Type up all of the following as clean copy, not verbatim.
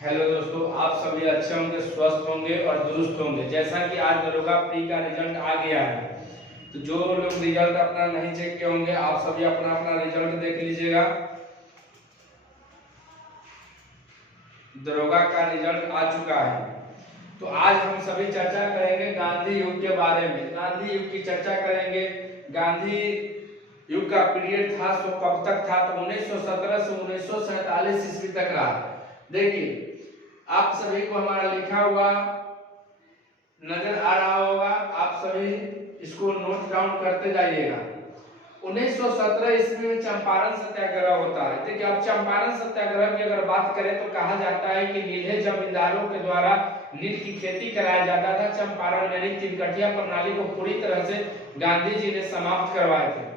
Hello दोस्तों, आप सभी अच्छे होंगे, स्वस्थ होंगे और दुरुस्त होंगे। जैसा कि आज दरोगा प्री का रिजल्ट आ गया है, तो जो लोग रिजल्ट अपना नहीं चेक किए होंगे, आप सभी अपना अपना रिजल्ट देख लीजिएगा। दरोगा का रिजल्ट आ चुका है। तो आज हम सभी चर्चा करेंगे गांधी युग के बारे में। गांधी युग की चर्चा करेंगे। गांधी युग का पीरियड था सो कब तक था, तो 1917 से 1947 ईस्वी तक रहा। देखिए, आप सभी को हमारा लिखा हुआ नजर आ रहा होगा, आप सभी इसको नोट डाउन करते जाइएगा। 1917 ईस्वी में चंपारण सत्याग्रह होता है। देखिए, अब चंपारण सत्याग्रह की अगर बात करें तो कहा जाता है कि नीले जमींदारों के द्वारा नील की खेती कराया जाता था। चंपारण यानी तिनकटिया प्रणाली को पूरी तरह से गांधी जी ने समाप्त करवाए थे।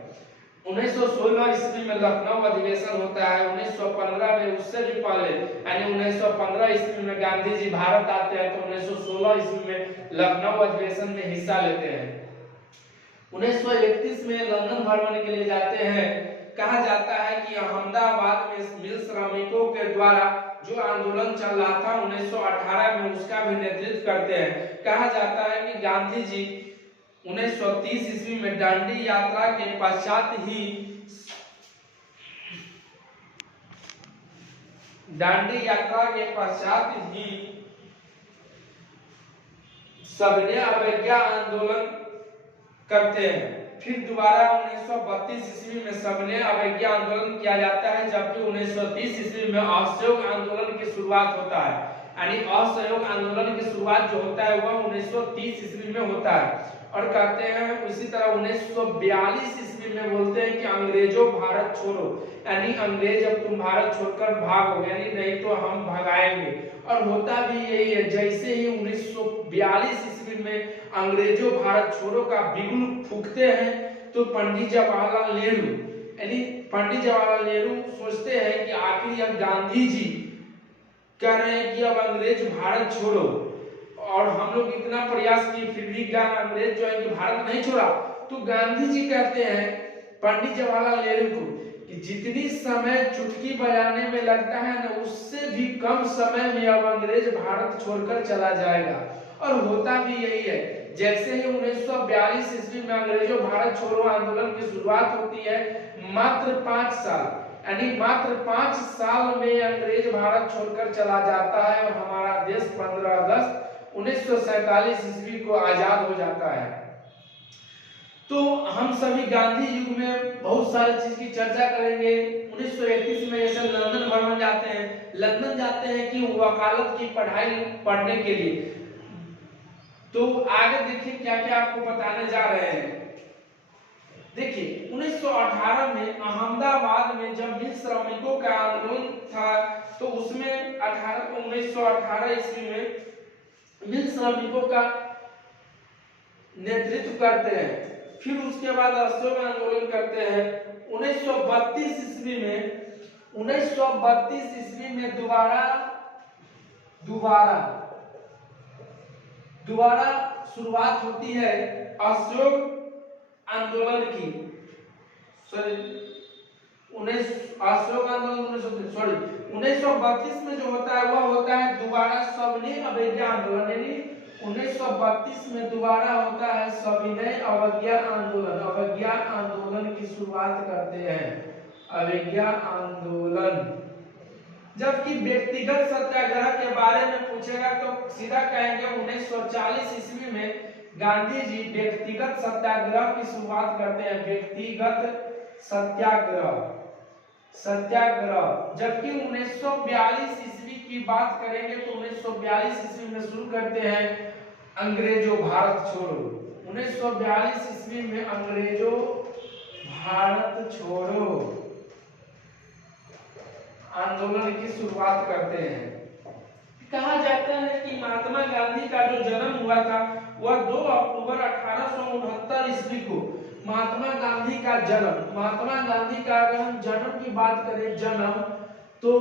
1916 ईस्वी में लखनऊ अधिवेशन होता है। 1915 में, उससे भी पहले यानी 1915 ईस्वी में गांधी जी भारत आते हैं, तो 1916 ईस्वी में लखनऊ अधिवेशन में हिस्सा लेते हैं। 1931 में लंदन भ्रमण के लिए जाते हैं। कहा जाता है कि अहमदाबाद में मिल श्रमिकों के द्वारा जो आंदोलन चल रहा था 1918 में, उसका भी नेतृत्व करते हैं। कहा जाता है कि गांधी जी 1930 ईस्वी में दांडी यात्रा के पश्चात ही सबने अवज्ञा आंदोलन करते हैं। फिर दोबारा 1932 ईस्वी में सबने अवज्ञा आंदोलन किया जाता है, जबकि 1930 ईस्वी में असहयोग आंदोलन की शुरुआत होता है। यानी असहयोग आंदोलन की शुरुआत जो होता है वह 1930 ईस्वी में होता है। और कहते हैं उसी तरह 1942 ईस्वी में बोलते हैं कि अंग्रेजों भारत छोड़ो, यानी अंग्रेज अब तुम भारत छोड़कर भागो, यानी नहीं तो हम भगाएंगे। और होता भी यही है। जैसे ही 1942 ईस्वी में अंग्रेजों भारत छोड़ो का बिगुल फूंकते हैं, तो पंडित जवाहरलाल नेहरू यानी पंडित जवाहरलाल नेहरू सोचते हैं कि आखिर अब गांधी जी कह रहे हैं कि अब अंग्रेज भारत छोड़ो, और हम लोग इतना प्रयास किए फिर भी अंग्रेज जो है कि भारत नहीं छोड़ा। तो गांधी जी कहते हैं पंडित जवाहरलाल नेहरू को कि जितनी समय चुटकी बजाने में लगता है ना, उससे भी कम समय में अब अंग्रेज भारत छोड़कर चला जाएगा। और होता भी यही है। जैसे ही 1942 ईस्वी में अंग्रेजों भारत छोड़ो आंदोलन की शुरुआत होती है, मात्र 5 साल यानी मात्र 5 साल में अंग्रेज भारत छोड़कर चला जाता है, और हमारा देश 15 अगस्त 1947 ईस्वी को आजाद हो जाता है। तो हम सभी गांधी युग में बहुत सारी चीज की चर्चा करेंगे। 1931 में जैसे लंदन भ्रमण जाते हैं, लंदन जाते हैं कि वकालत की पढ़ाई पढ़ने के लिए। तो आगे देखिए क्या क्या आपको बताने जा रहे हैं। देखिए, 1918 में अहमदाबाद में जब मिल श्रमिकों का आंदोलन था, तो उसमें 1918 ईस्वी में मिल श्रमिकों का नेतृत्व करते हैं। फिर उसके बाद असहयोग आंदोलन करते हैं। 1932 ईस्वी में दोबारा शुरुआत होती है असहयोग आंदोलन की। असहयोग आंदोलन 1932 में जो होता है वह होता है दोबारा सविनय अवज्ञा आंदोलन। यानी 1932 में दोबारा होता है सविनय अवज्ञा आंदोलन। अवज्ञा आंदोलन की शुरुआत करते हैं, अवज्ञा आंदोलन। जबकि व्यक्तिगत सत्याग्रह के बारे में पूछेगा तो सीधा कहेंगे 1940 ईस्वी में गांधी जी व्यक्तिगत सत्याग्रह की शुरुआत करते हैं। व्यक्तिगत सत्याग्रह। जबकि 1942 ईस्वी की बात करेंगे तो 1942 ईस्वी में शुरू करते हैं अंग्रेजों भारत छोड़ो। 1942 ईस्वी में अंग्रेजों भारत छोड़ो आंदोलन की शुरुआत करते हैं। कहा जाता है कि महात्मा गांधी का जो जन्म हुआ था वह 2 अक्टूबर 1869 ईस्वी को महात्मा गांधी का अगर हम जन्म की बात करें, जन्म तो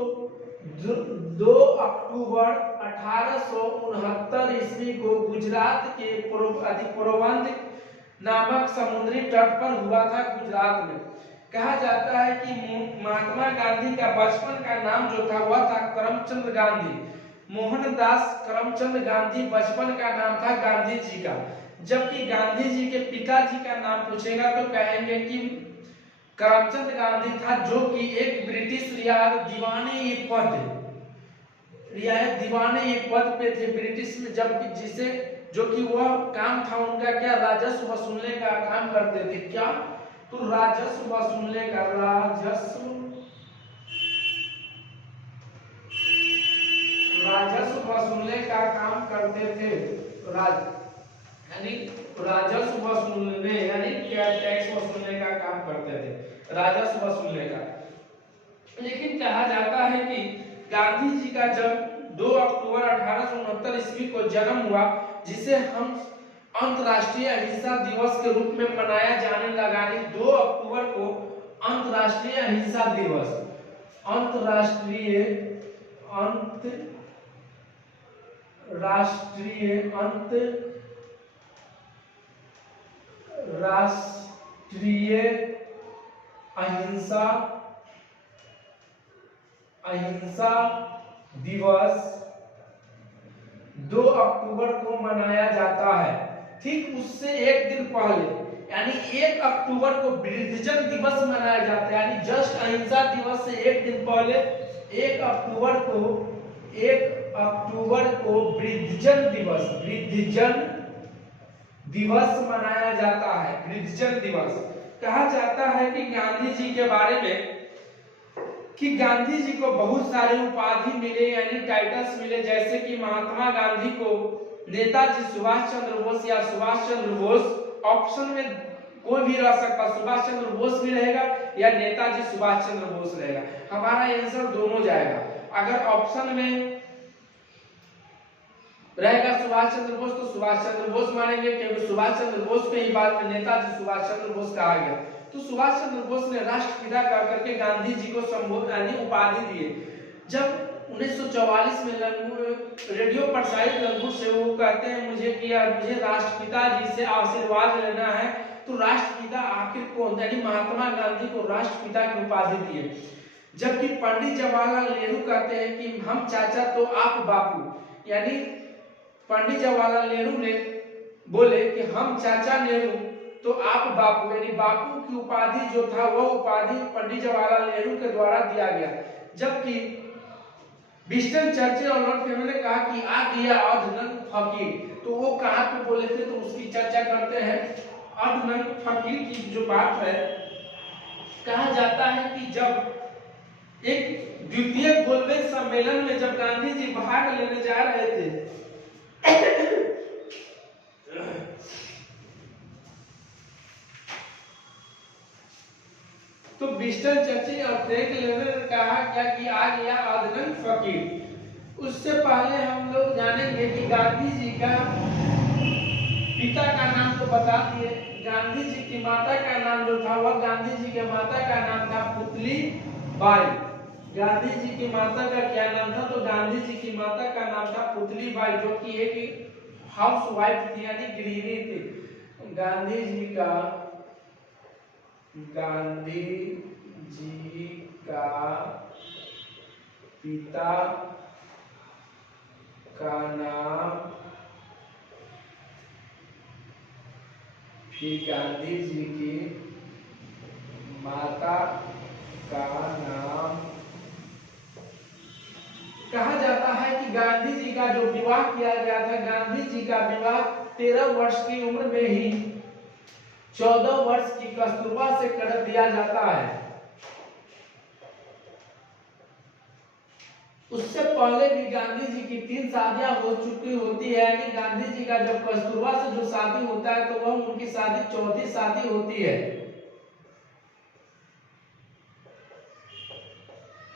2 अक्टूबर 1869 ईस्वी को गुजरात के पोरबंदर नामक समुद्री तट पर हुआ था, गुजरात में। कहा जाता है कि महात्मा गांधी का बचपन का नाम जो था वह था करमचंद गांधी। मोहनदास करमचंद गांधी बचपन का नाम था गांधी जी का, जबकि गांधी जी के पिताजी का नाम पूछेगा तो कहेंगे कि करमचंद गांधी था, जो कि एक ब्रिटिश रियासत दीवाने पद पे थे ब्रिटिश में, जबकि जिसे जो कि वह काम था उनका क्या, राजस्व वसूलने का काम करते थे। क्या, तो राजस्व वसूलने का, राजस्व वसूलने का काम करते थे। यानी राजस्व वसूलने यानी क्या, टैक्स वसूलने का काम करते थे, राजस्व वसूलने का। लेकिन कहा जाता है कि गांधी जी का जब 2 अक्टूबर 1869 ईस्वी को जन्म हुआ, जिसे हम अंतर्राष्ट्रीय अहिंसा दिवस के रूप में मनाया जाने लगा। 2 अक्टूबर को अंतर्राष्ट्रीय अहिंसा दिवस, अंतर्राष्ट्रीय अहिंसा दिवस 2 अक्टूबर को मनाया जाता है। ठीक उससे एक दिन पहले यानी 1 अक्टूबर को वृद्धजन दिवस मनाया जाता है, यानी जस्ट अहिंसा दिवस से एक दिन पहले 1 अक्टूबर को वृद्धजन दिवस मनाया जाता है। वृद्धजन दिवस। कहा जाता है कि गांधी जी के बारे में कि गांधी जी को बहुत सारे उपाधि मिले यानी टाइटल्स मिले, जैसे कि महात्मा गांधी को नेताजी सुभाष चंद्र बोस या सुभाष चंद्र बोस, ऑप्शन में कोई भी रह सकता, सुभाष चंद्र बोस भी रहेगा या नेताजी सुभाष चंद्र बोस रहेगा। हमारा आंसर दोनों जाएगा। अगर ऑप्शन में रहेगा सुभाष चंद्र बोस तो सुभाष चंद्र बोस मानेंगे, क्योंकि सुभाष चंद्र बोस के ही बाद में नेताजी सुभाष चंद्र बोस कहा गया। तो सुभाष चंद्र बोस ने राष्ट्रपिता कह करके गांधी जी को संबोधन उपाधि दिए। जब 1944 में रेडियो प्रसारित लंगूट से वो कहते हैं मुझे राष्ट्रपिता जी से आशीर्वाद लेना है, तो राष्ट्रपिता आखिर कौन, यानी महात्मा गांधी को राष्ट्रपिता की उपाधि दिए। जबकि पंडित जवाहरलाल नेहरू कहते हैं कि हम चाचा तो आप बापू, यानी पंडित जवाहरलाल नेहरू ने बोले कि हम चाचा नेहरू तो आप बापू, यानी बापू की उपाधि जो था वह उपाधि पंडित जवाहरलाल नेहरू के द्वारा दिया गया। जबकि विंस्टन चर्चिल और लॉर्ड कैमरन ने कहा कि आ गया अदनन फकीर, तो वो कहां पे बोले थे, तो उसकी चर्चा करते हैं। अदनन फकीर की जो बात है, कहा जाता है कि जब एक द्वितीय गोलमेज सम्मेलन में जब गांधी जी भाग लेने जा रहे थे तो विंस्टन चर्चिल और फ्रैंकलिन ने कहा क्या कि आ गया अदनन फकीर। उससे पहले हम लोग जानेंगे कि गांधी जी का पिता का नाम तो बता दिए, गांधी जी की माता का नाम जो था वह गांधी जी के माता का नाम था पुतली बाई। गांधी जी की माता का क्या नाम था, तो गांधी जी की माता का नाम था पुतली बाई, जो कि एक हाउस वाइफ थी यानी गृहिणी थी। गांधी जी का पिता का नाम, फिर गांधी जी की माता का नाम। कहा जाता है कि गांधी जी का जो विवाह किया गया था, गांधी जी का विवाह 13 वर्ष की उम्र में ही 14 वर्ष की कस्तूरबा से कर दिया जाता है। उससे पहले भी गांधी जी की 3 शादियां हो चुकी होती है, यानी गांधी जी का जब कस्तूरबा से जो शादी होता है तो वह उनकी शादी 4थी शादी होती है।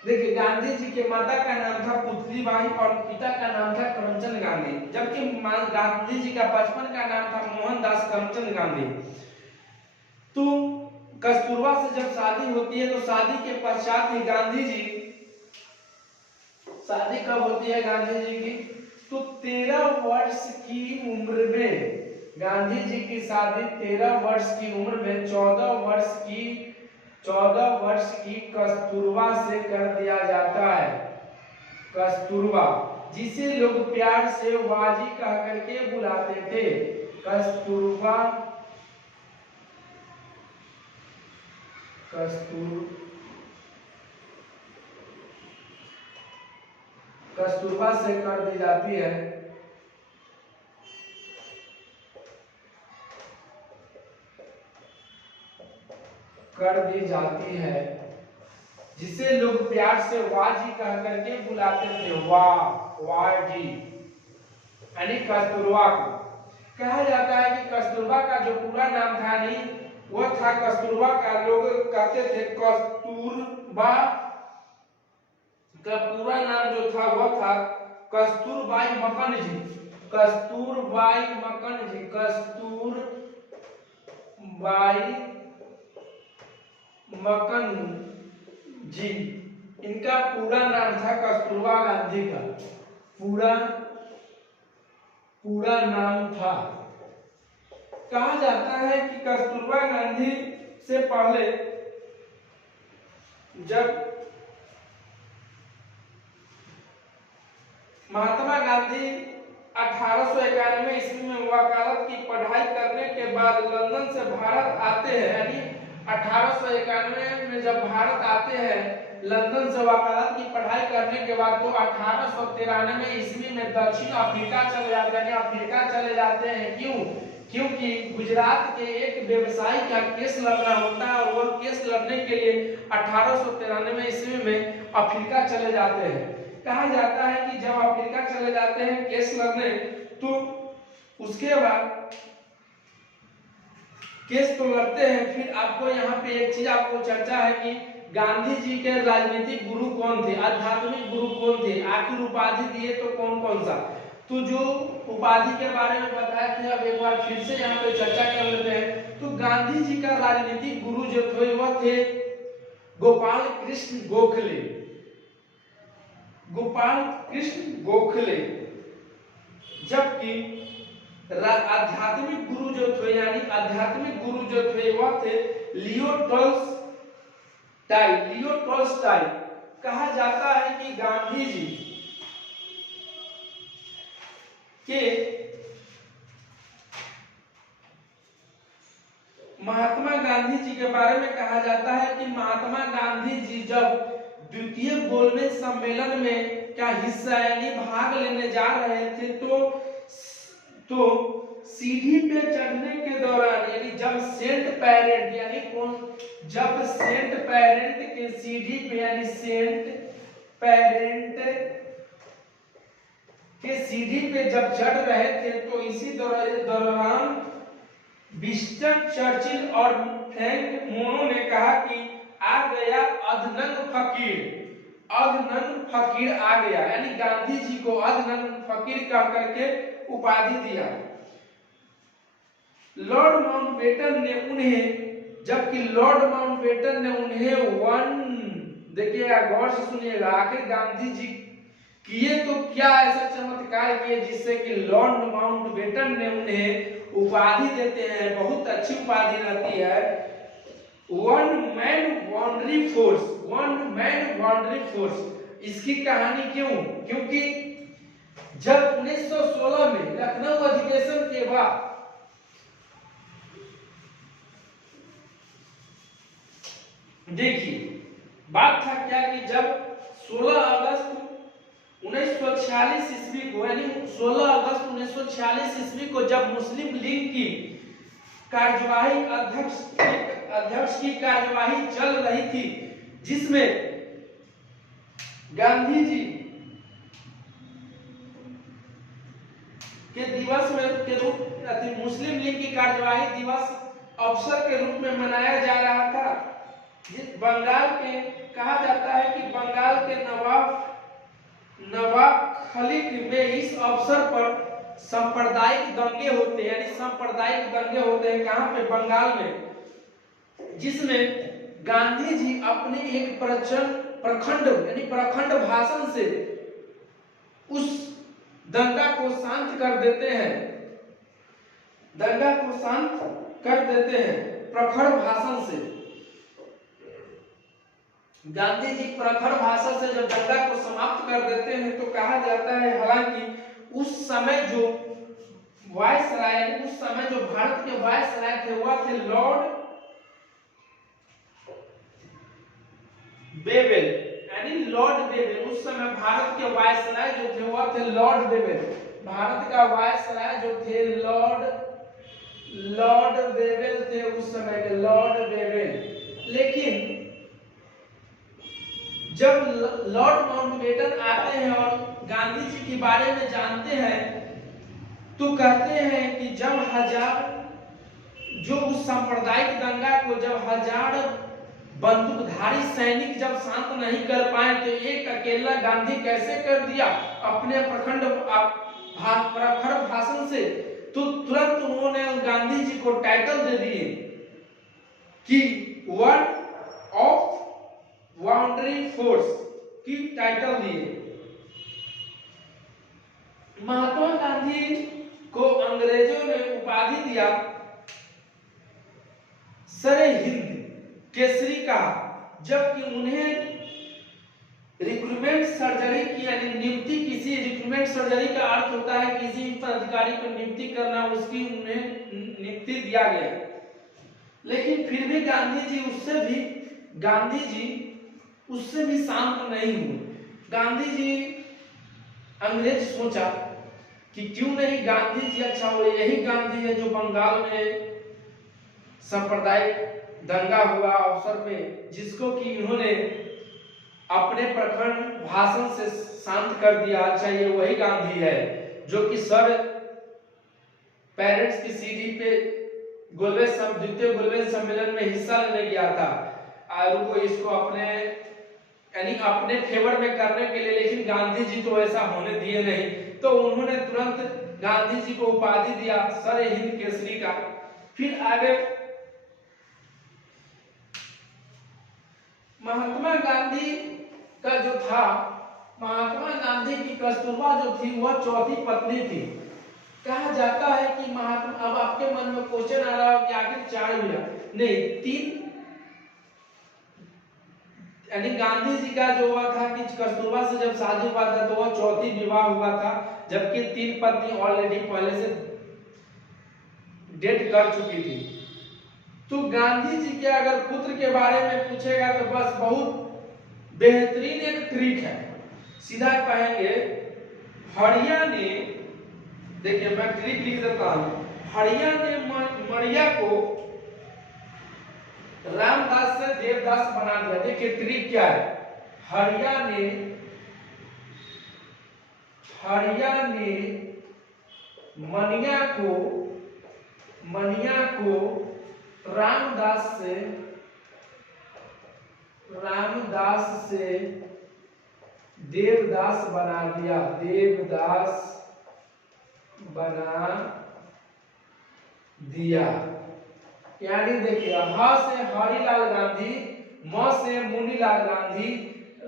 देखिए, गांधी जी के माता का नाम था पुतली बाई और पिता का नाम था करमचंद गांधी, जबकि गांधी जी का बचपन का नाम था मोहनदास करमचंद गांधी। तो कस्तूरबा से जब शादी होती है तो शादी के पश्चात ही गांधी जी, शादी कब होती है गांधी जी की, तो 13 वर्ष की उम्र में गांधी जी की शादी 13 वर्ष की उम्र में 14 वर्ष की कस्तूरबा से कर दिया जाता है। कस्तूरबा, जिसे लोग प्यार से वाजी कह करके बुलाते थे। कस्तूरबा, कस्तूरबा से कर दी जाती है जिसे लोग प्यार से वाजी कह करके बुलाते थे। वाजी यानी कस्तूरबा को कहा जाता है कि कस्तूरबा का जो पूरा नाम था नहीं वो था कस्तूरबा का लोग कहते थे कस्तूरबा का पूरा नाम जो था वह था कस्तूरबाई मक्कनजी। कस्तूरबाई मक्कनजी, कस्तूरबाई मक्कनजी, इनका पूरा नाम था कस्तूरबा गांधी का पूरा नाम था। कहा जाता है कि कस्तूरबा गांधी से पहले जब महात्मा गांधी 1891 ईस्वी में वकालत की पढ़ाई करने के बाद लंदन से भारत आते हैं, यानी 1891 में जब भारत आते हैं लंदन से वकालत की पढ़ाई करने के बाद तो 1893 ईस्वी में दक्षिण अफ्रीका चले जाते हैं। अफ्रीका चले जाते हैं क्यों? क्योंकि गुजरात के एक व्यवसायी का केस लड़ना होता है और वह केस लड़ने के लिए 1893 ईस्वी में अफ्रीका चले जाते हैं। कहा जाता है कि जब अफ्रीका चले जाते हैं केस लड़ने तो उसके बाद केस तो लड़ते हैं, फिर आपको यहाँ पे एक चीज आपको चर्चा है कि गांधी जी के राजनीतिक गुरु कौन थे, आध्यात्मिक गुरु कौन थे, आखिर उपाधि दिए तो कौन कौन सा। तो जो उपाधि के बारे में बताए थे अब एक बार फिर से यहाँ पे चर्चा कर लेते हैं। तो गांधी जी का राजनीतिक गुरु जो थे वह थे गोपाल कृष्ण गोखले। गोपाल कृष्ण गोखले, जबकि आध्यात्मिक गुरु जो थे यानी आध्यात्मिक गुरु जो थे वह थे लियो टॉल्स्टॉय। कहा जाता है कि गांधी जी के महात्मा गांधी जी के बारे में कहा जाता है कि महात्मा गांधी जी जब द्वितीय गोलमेज सम्मेलन में क्या हिस्सा यानी भाग लेने जा रहे थे तो सीढ़ी पे चढ़ने के दौरान यानी जब सेंट पेरेंट यानी जब सेंट पेरेंट के सीढ़ी पे यानी सेंट पेरेंट के सीढ़ी पे जब चढ़ रहे थे तो इसी दौरान विंस्टन चर्चिल और फ्रैंक मोनो ने कहा कि आ गया अधनंग फकीर आ गया, यानी गांधी जी को अधनंग फकीर कह करके उपाधि दिया। लॉर्ड माउंटबेटन ने उन्हें जबकि लॉर्ड माउंटबेटन ने उन्हें देखिएगा गौर से सुनिएगा, आखिर गांधी जी किए तो क्या ऐसा चमत्कार किए जिससे कि लॉर्ड माउंटबेटन ने उन्हें उपाधि देते हैं, बहुत अच्छी उपाधि रहती है, वन मैन बाउंड्री फोर्स। इसकी कहानी क्यों? क्योंकि जब 1916 में लखनऊ अधिवेशन के बाद देखिए बात था क्या कि जब 16 अगस्त 1946 ईस्वी को यानी 16 अगस्त 1946 ईस्वी को जब मुस्लिम लीग की कार्यवाही अध्यक्ष की कार्यवाही चल रही थी जिसमें गांधी जी के दिवस में के रूप मुस्लिम लीग की कार्यवाही दिवस अवसर के रूप में मनाया जा रहा था। बंगाल के कहा जाता है कि बंगाल के नवाब खलीक में इस अवसर पर सांप्रदायिक दंगे होते हैं, यानी सांप्रदायिक दंगे होते हैं कहां पे? बंगाल में, जिसमें गांधी जी अपने एक प्रखंड भाषण से उस दंगा को शांत कर देते हैं प्रखर भाषण से। गांधी जी प्रखर भाषा से जब दंगा को समाप्त कर देते हैं तो कहा जाता है, हालांकि उस समय जो वायसराय, उस समय जो भारत के वायसराय थे वह थे लॉर्ड बेवेल, यानी लॉर्ड बेवेल। उस समय भारत के वायसराय जो थे वह थे लॉर्ड बेवेल। भारत का वायसराय जो थे लॉर्ड बेवेल थे उस समय के, लॉर्ड बेवेल। लेकिन जब लॉर्ड माउंटबेटन आते हैं और गांधी जी के बारे में जानते हैं तो कहते हैं कि जब जो उस सांप्रदायिक दंगा को जब 1000 बंदूकधारी सैनिक जब शांत नहीं कर पाए तो एक अकेला गांधी कैसे कर दिया अपने प्रखर भाषण से। तो तुरंत उन्होंने गांधी जी को टाइटल दे दिए कि वन ऑफ वाउंड्री फोर्स की टाइटल दिए। महात्मा गांधी को अंग्रेजों ने उपाधि दिया सरे हिंद केसरी का, जबकि उन्हें रिक्रूटमेंट सर्जरी की, यानी नियुक्ति, किसी रिक्रूटमेंट सर्जरी का अर्थ होता है किसी पदाधिकारी को नियुक्ति करना, उसकी उन्हें नियुक्ति दिया गया। लेकिन फिर भी गांधी जी उससे भी शांत नहीं हुए। गांधी जी, अंग्रेज सोचा कि क्यों नहीं गांधी जी, अच्छा वो यही गांधी है जो बंगाल में सांप्रदायिक दंगा हुआ अवसर पे, जिसको कि इन्होंने अपने प्रखर भाषण से शांत कर दिया। अच्छा ये वही गांधी है जो कि सब पेरेंट्स की सीढ़ी पे द्वितीय गोलमेज सम्मेलन में हिस्सा लेने गया था और वो इसको अपने फेवर में करने के लिए, लेकिन गांधी जी तो ऐसा होने दिए नहीं। तो उन्होंने तुरंत गांधी जी को उपाधि दिया सर हिंद केसरी का। फिर आगे महात्मा गांधी का जो था, महात्मा गांधी की कस्तूरबा जो थी वह चौथी पत्नी थी। कहा जाता है कि महात्मा, अब आपके मन में क्वेश्चन आ रहा है कि आखिर 4 हुआ, नहीं 3, यानी गांधी जी का जो हुआ था कि कस्तूरबा से जब शादी हुआ था तो वह चौथी विवाह हुआ था, जबकि 3 पत्नी ऑलरेडी पहले से डेट कर चुकी थी। तो गांधी जी के अगर पुत्र के बारे में पूछेगा तो बस बहुत बेहतरीन एक ट्रिक है, सीधा कहेंगे हरिया ने, देखिए मैं ट्रिक लिख देता हूं, हरिया ने मरिया को रामदास से देवदास बना दिया। देखिए ट्रिक क्या है, हरिया ने मनिया को रामदास से देवदास बना दिया, देवदास बना दिया। यानी देखिए ह से हरिलाल गांधी, म से मुनीलाल गांधी,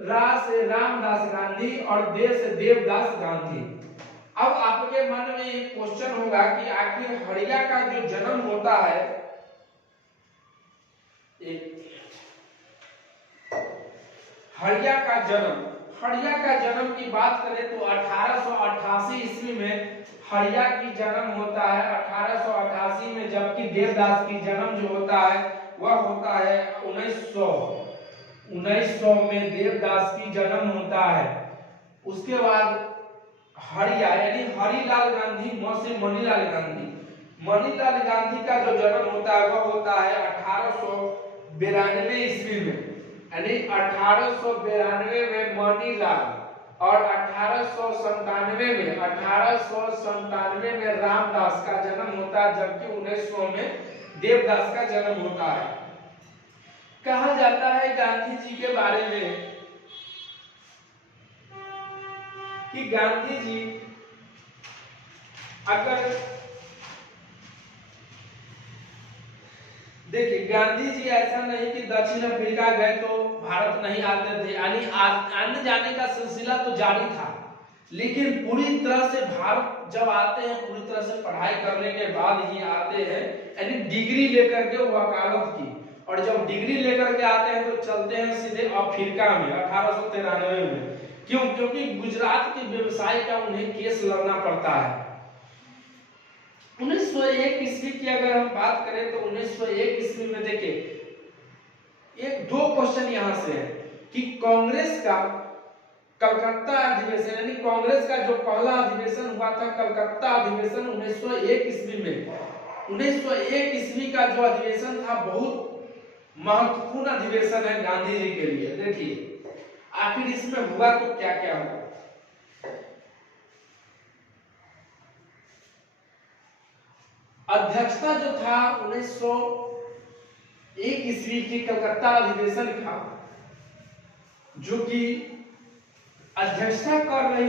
रा से रामदास गांधी और दे से देवदास गांधी। अब आपके मन में एक क्वेश्चन होगा कि आखिर हरिया का जो जन्म होता है, हरिया का जन्म की बात करें तो 1888 ईस्वी में हरिया की जन्म होता है, 1888 में, जबकि देवदास की जन्म जो होता है वह होता है 1900 में देवदास की जन्म होता है। उसके बाद हरिया यानी हरिलाल गांधी, म से मणिलाल गांधी, मणिलाल गांधी का जो जन्म होता है वह होता है 1892 ईस्वी में, यानी 1892 में मणिलाल और 1897 में रामदास का जन्म होता है, जबकि 1900 में देवदास का जन्म होता है। कहा जाता है गांधी जी के बारे में कि गांधी जी अगर देखिए गांधी जी ऐसा नहीं कि दक्षिण अफ्रीका गए तो भारत नहीं आते थे, यानी आने जाने का सिलसिला तो जारी था, लेकिन पूरी तरह से भारत जब आते हैं पूरी तरह से पढ़ाई करने के बाद ही आते हैं, यानी डिग्री लेकर के वकालत की। और जब डिग्री लेकर के आते हैं तो चलते हैं सीधे अफ्रीका में 1893 में। क्यों? क्योंकि गुजरात के व्यवसाय का उन्हें केस लड़ना पड़ता है। 1901 ईस्वी की अगर हम बात करें तो 1901 ईस्वी में देखिए एक दो क्वेश्चन यहां से है कि कांग्रेस का कलकत्ता अधिवेशन यानी कांग्रेस का जो पहला अधिवेशन हुआ था कलकत्ता अधिवेशन 1901 ईस्वी में। 1901 ईस्वी का जो अधिवेशन था बहुत महत्वपूर्ण अधिवेशन है गांधी जी के लिए। देखिए आखिर इसमें हुआ तो क्या क्या हुआ। अध्यक्षता जो था 1901 ईस्वी की कलकत्ता अधिवेशन का जो कि अध्यक्षता कर रहे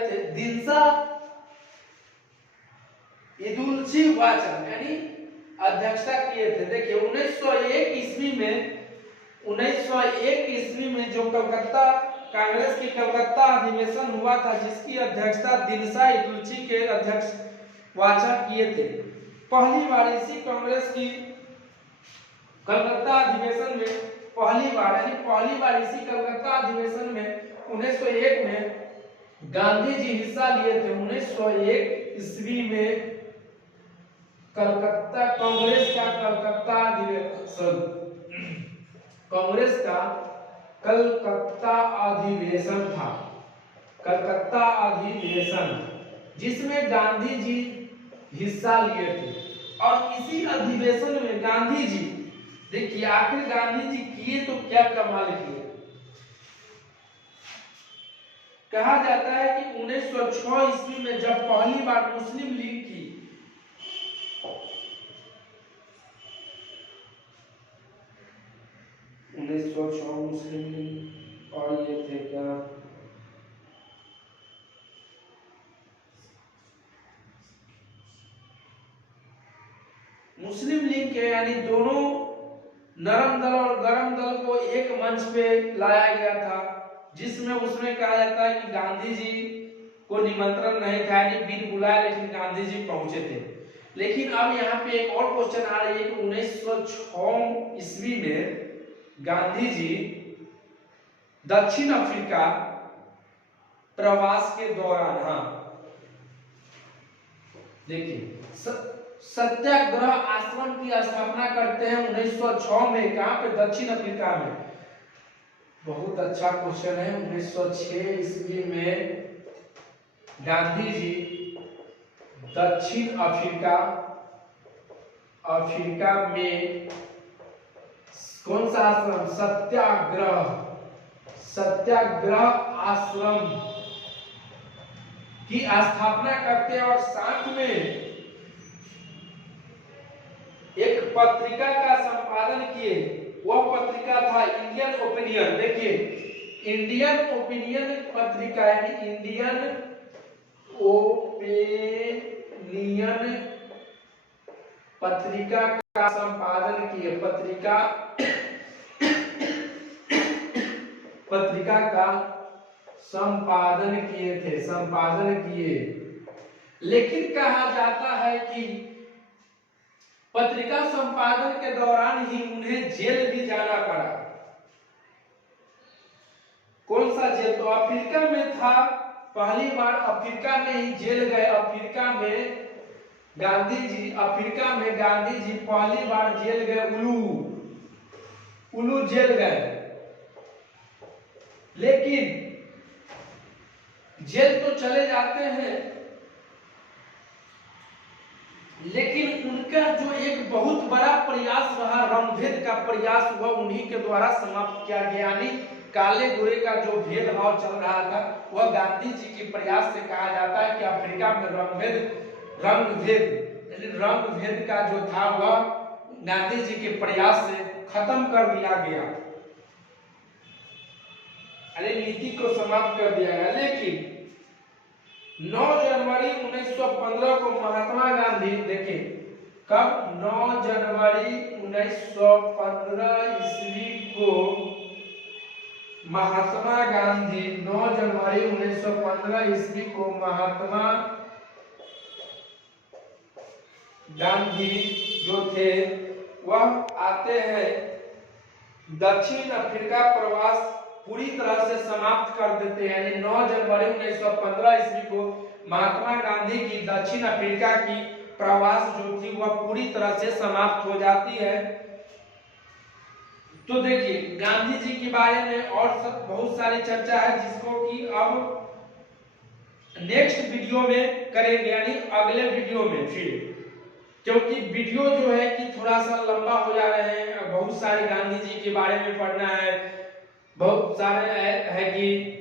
थे दिनसा इदुल्ची वाचन यानी अध्यक्षता किए थे। देखिए 1901 ईस्वी में जो कलकत्ता कांग्रेस की कलकत्ता अधिवेशन हुआ था जिसकी अध्यक्षता दिनसा इदुल्ची के अध्यक्ष वाचा किए थे। पहली बार इसी कांग्रेस की कलकत्ता अधिवेशन में पहली बार इसी कलकत्ता अधिवेशन में 1901 में गांधी जी हिस्सा लिए थे। 1901 ईस्वी में कलकत्ता कांग्रेस का कलकत्ता अधिवेशन था। कलकत्ता अधिवेशन जिसमें गांधी जी हिस्सा लिए थे। और इसी अधिवेशन में गांधी जी देखिए आखिर गांधी जी किए तो क्या कमाल किए। कहा जाता है कि 1906 ईस्वी में जब पहली बार मुस्लिम लीग की 1906 मुस्लिम लीग और ये थे क्या मुस्लिम लीग के यानी दोनों नरम दल और गरम दल को एक मंच पे लाया गया था जिसमें उसमें कहा जाता है कि गांधी जी को निमंत्रण नहीं था यानी बिन बुलाए लेकिन गांधी जी पहुंचे थे। लेकिन अब यहाँ पे एक और क्वेश्चन आ रही है कि 1906 ईस्वी में गांधी जी दक्षिण अफ्रीका प्रवास के दौरान देखिए सत्याग्रह आश्रम की स्थापना करते हैं 1906 में। कहां पे? दक्षिण अफ्रीका में। बहुत अच्छा क्वेश्चन है। 1906 ईस्वी में गांधी जी दक्षिण अफ्रीका में कौन सा आश्रम? सत्याग्रह आश्रम की स्थापना करते हैं और साथ में एक पत्रिका का संपादन किए। वह पत्रिका था इंडियन ओपिनियन। देखिए इंडियन ओपिनियन पत्रिका यानी इंडियन ओपिनियन पत्रिका का संपादन किए। पत्रिका का संपादन किए। लेकिन कहा जाता है कि पत्रिका संपादन के दौरान ही उन्हें जेल भी जाना पड़ा। कौन सा जेल? तो अफ्रीका में था। पहली बार अफ्रीका में ही जेल गए। अफ्रीका में गांधी जी पहली बार जेल गए। उलू जेल गए। लेकिन जेल तो चले जाते हैं लेकिन उनका जो एक बहुत बड़ा प्रयास रहा रंगभेद का प्रयास हुआ उन्हीं के द्वारा समाप्त किया गया। यानी काले गोरे का जो भेदभाव चल रहा था वह गांधी जी के प्रयास से कहा जाता है कि अफ्रीका में रंगभेद का जो था वह गांधी जी के प्रयास से खत्म कर दिया गया। नीति को समाप्त कर दिया गया। लेकिन 9 जनवरी 1915 को महात्मा गांधी देखिए कब? 9 जनवरी 1915 ईस्वी को महात्मा गांधी 9 जनवरी 1915 ईस्वी को महात्मा गांधी जो थे वह आते हैं दक्षिण अफ्रीका प्रवास पूरी तरह से समाप्त कर देते हैं। यानी 9 जनवरी 1915 ईस्वी को महात्मा गांधी की दक्षिण अफ्रीका की प्रवास जो थी वह पूरी तरह से समाप्त हो जाती है। तो देखिए गांधी जी के बारे में और सब बहुत सारी चर्चा है जिसको कि अब नेक्स्ट वीडियो में करेंगे, यानी अगले वीडियो में फिर, क्योंकि वीडियो जो है कि थोड़ा सा लंबा हो जा रहे हैं। बहुत सारे गांधी जी के बारे में पढ़ना है, बहुत सारे है कि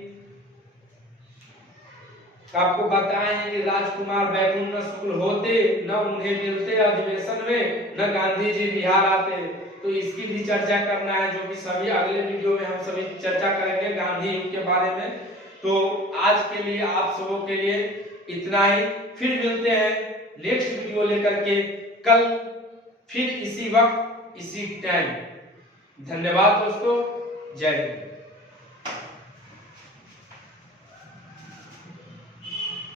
आपको बताए हैं कि राजकुमार बैकुंठ शुक्ल होते न उन्हें मिलते अधिवेशन में, न गांधी जी बिहार आते। तो इसकी भी चर्चा करना है जो कि सभी अगले वीडियो में हम सभी चर्चा करेंगे गांधी युग के बारे में। तो आज के लिए आप सबों के लिए इतना ही, फिर मिलते हैं नेक्स्ट वीडियो लेकर के कल, फिर इसी वक्त इसी टाइम। धन्यवाद दोस्तों, जय हिंद।